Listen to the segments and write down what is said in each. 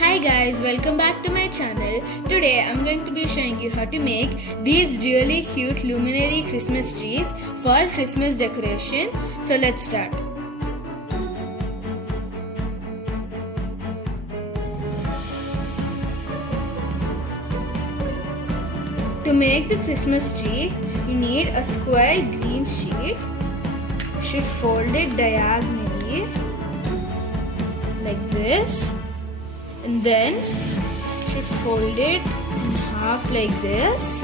Hi guys, welcome back to my channel. Today I'm going to be showing you how to make these really cute luminary Christmas trees for Christmas decoration. So let's start. To make the Christmas tree, you need a square green sheet. You should fold it diagonally like this. And then you should fold it in half like this.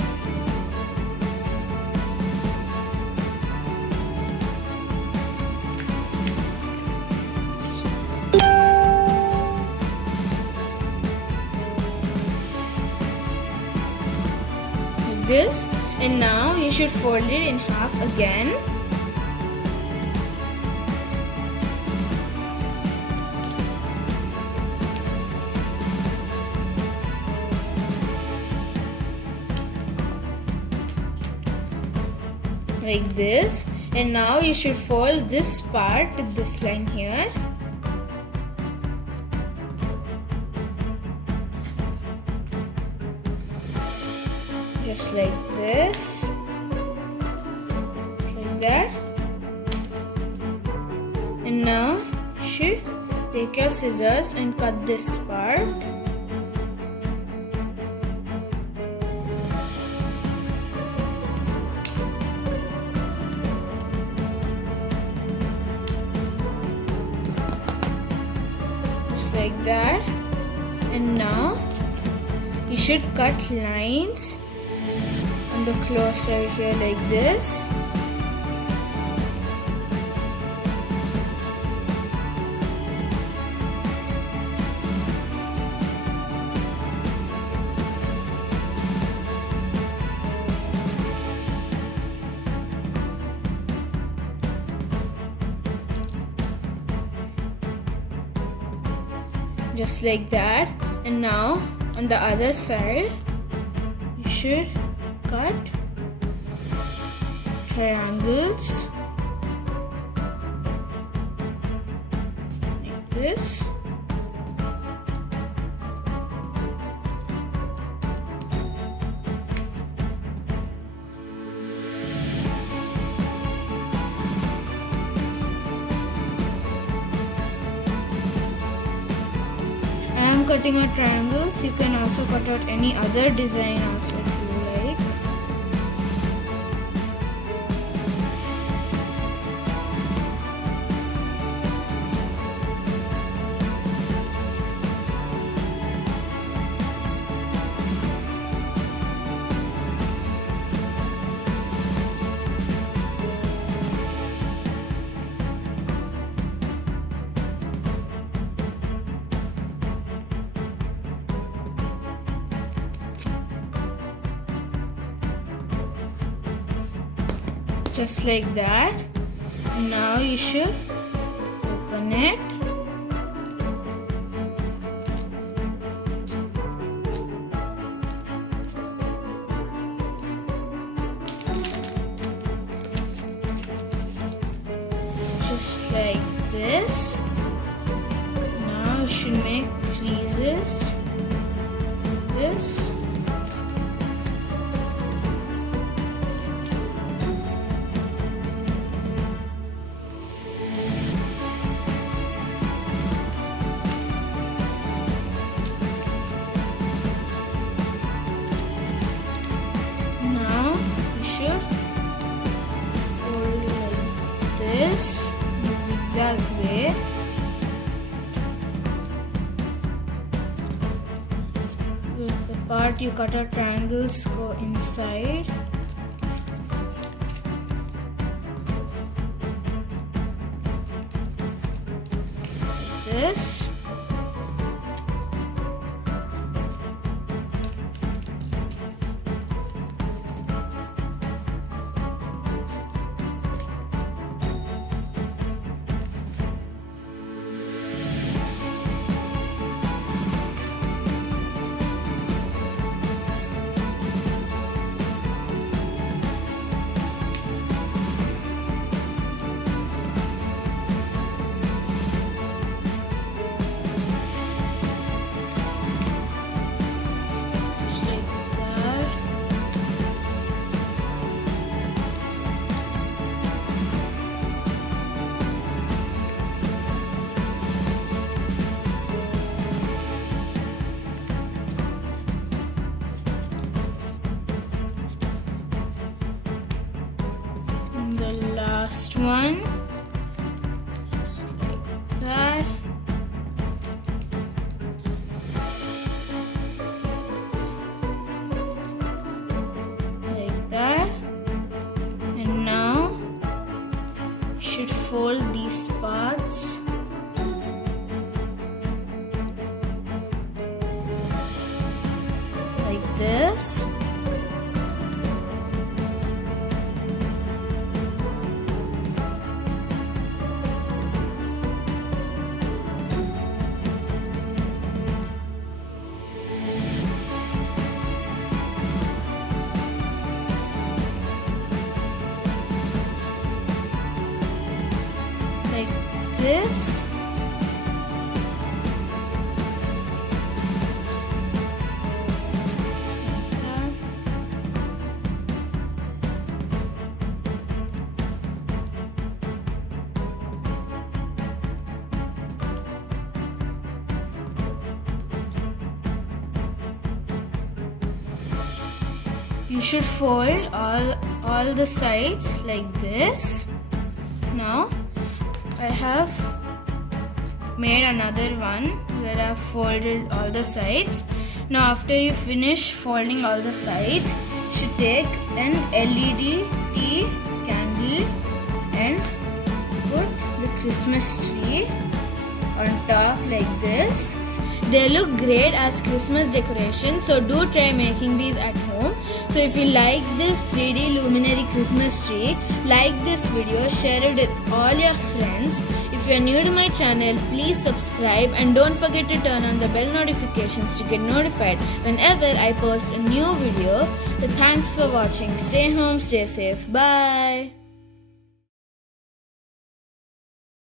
Like this. And now you should fold it in half again. Like this, and now you should fold this part to this line here. Just like this, just like that. And now you should take your scissors and cut this part. Like that. And now you should cut lines on the closer here like this. Just like that. And now on the other side you should cut triangles like this. Cutting out triangles, you can also cut out any other design also if you like. Just like that. Now you should open it. Just like this. Now you should make creases like this. In a zigzag way. With the part you cut out triangles go inside. Like this. last one, just like that. Like that. And now you should fold these parts like this. Like this. You should fold all the sides like this. Now I have made another one where I have folded all the sides. Now after you finish folding all the sides, you should take an LED tea candle and put the Christmas tree on top like this. They look great as Christmas decoration, so do try making these at home. So if you like this 3D luminary Christmas tree, like this video, share it with all your friends. If you are new to my channel, please subscribe and don't forget to turn on the bell notifications to get notified whenever I post a new video. So thanks for watching. Stay home, stay safe. Bye.